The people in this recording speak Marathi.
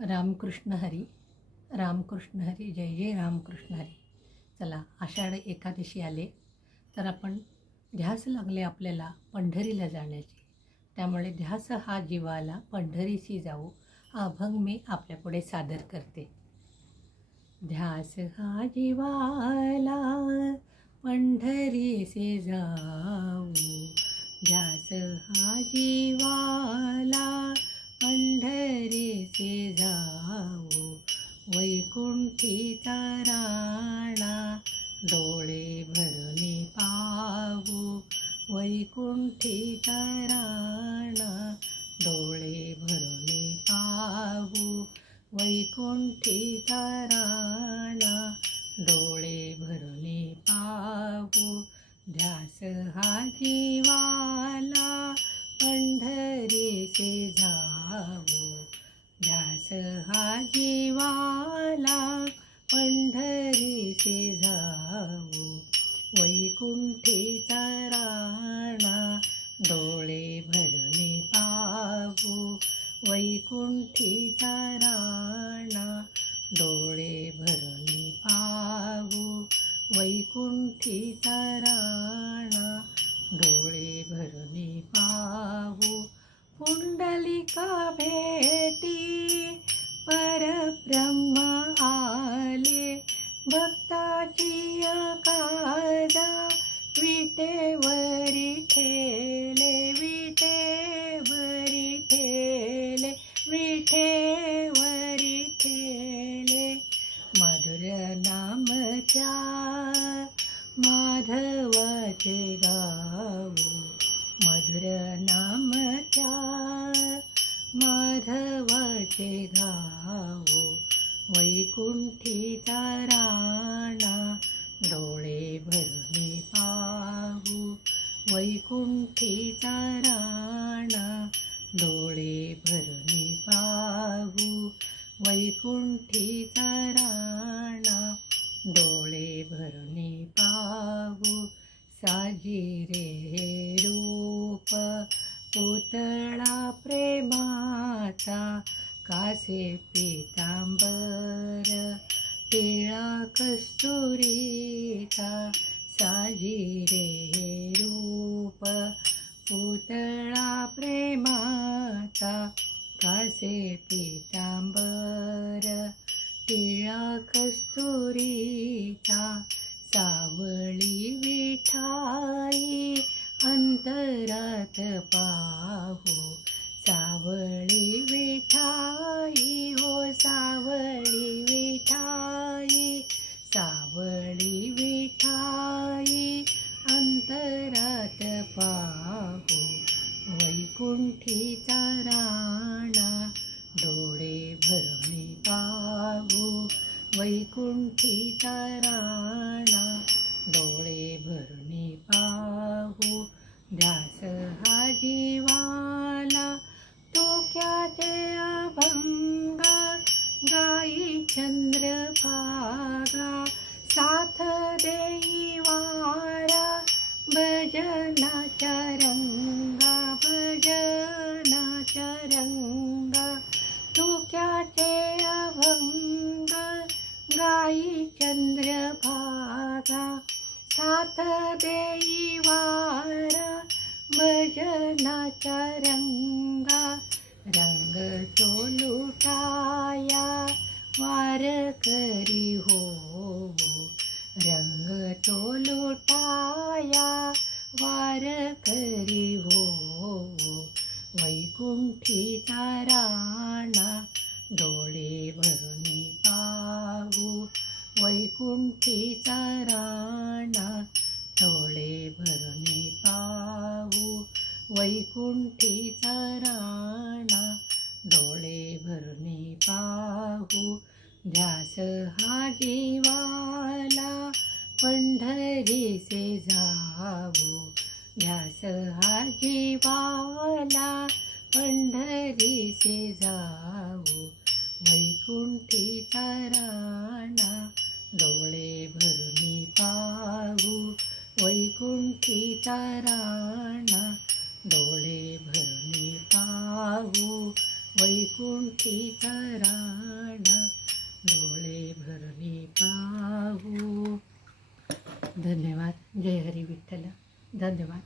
रामकृष्ण हरी. रामकृष्ण हरी. जय जय रामकृष्ण हरी. चला, आषाढ एकादशी आले तर आपण ध्यास लागले आपल्याला पंढरीला जाण्याची. त्यामुळे ध्यास हा जीवाला पंढरीशी जाऊ हा अभंग मी आपल्यापुढे सादर करते. ध्यास हा जीवाला पंढरीसे जाऊ, ध्यास हा जीवाला पंढरीसे जाऊ, वैकुंठीचा राणा डोळे भरणे पाहू, वैकुंठीचा राणा डोळे भरणे पाहू, वैकुंठीचा राणा डोळे भरणे पाहू. ध्यास हा जीवाला पंढरीसे जाऊ, ध्यास हा जीवाला पंढरीसे जाऊ, वैकुंठीचा राणा डोळे भरणे पाहू, वैकुंठीचा राणा डोळे भरणे पाहू, वैकुंठीचा राणा डोळे भरणे पाहू. पुंडलिका भेटी परब्रह्म आले, भक्ताची काळजा विटेवरी ठेले, विटेवरी ठेले, विटेवरी ठेले. मधुर नाम त्या माधवाचे गाऊ, मधुर नाम त्या माधवाचे गाऊ, वैकुंठीचा राणा डोळे भरणे पाहू, वैकुंठीचा राणा डोळे भरणे पाहू, वैकुंठीचा राणा डोळे भरणे पाहू. साजिरे रूप पुतळा प्रेमाचा, कासे पीतांबर टिळा कस्तुरीचा. साजिरे रूप पुतळा प्रेमाचा, कासे पीतांबर टिळा कस्तुरीचा. सावळी विठाई अंतरात पाहू, सावळी विठाई हो, सावळी विठाई, सावळी विठाई अंतरात पाहू, वैकुंठीचा राणा डोळे भरणे पाहू, वैकुंठीचा राणा डोळे भरणे पाहू. ध्यास हा जीवाला तोक्याचे अभंगा, गाई चंद्रभागा साथ देई वारा, भजनाच्या रंगा, भजनाच्या रंगा. तोक्याचे अभंग गाई चंद्रभागा साथ देई वारा, भजनाच्या रंगा. रंग तो लुटाया वार करी हो, रंग तो लुटाया वार करी हो, वैकुंठीचा राणा डोळे भरणे पाहू, वैकुंठीचा राणा डोळे भरणे पाहू, वैकुंठीचा राणा डोळे भरणे पाहू. ध्यास हा जीवाला पंढरीसे जाऊ, ध्यास हा जीवाला पंढरीसे जाऊ, वैकुंठीचा राणा डोळे भरणे पाहू, वैकुंठीचा राणा डोळे भरणे पाहू, वैकुंठीचा राणा डोळे भरले पाहू. धन्यवाद. जय हरी विठ्ठल. धन्यवाद.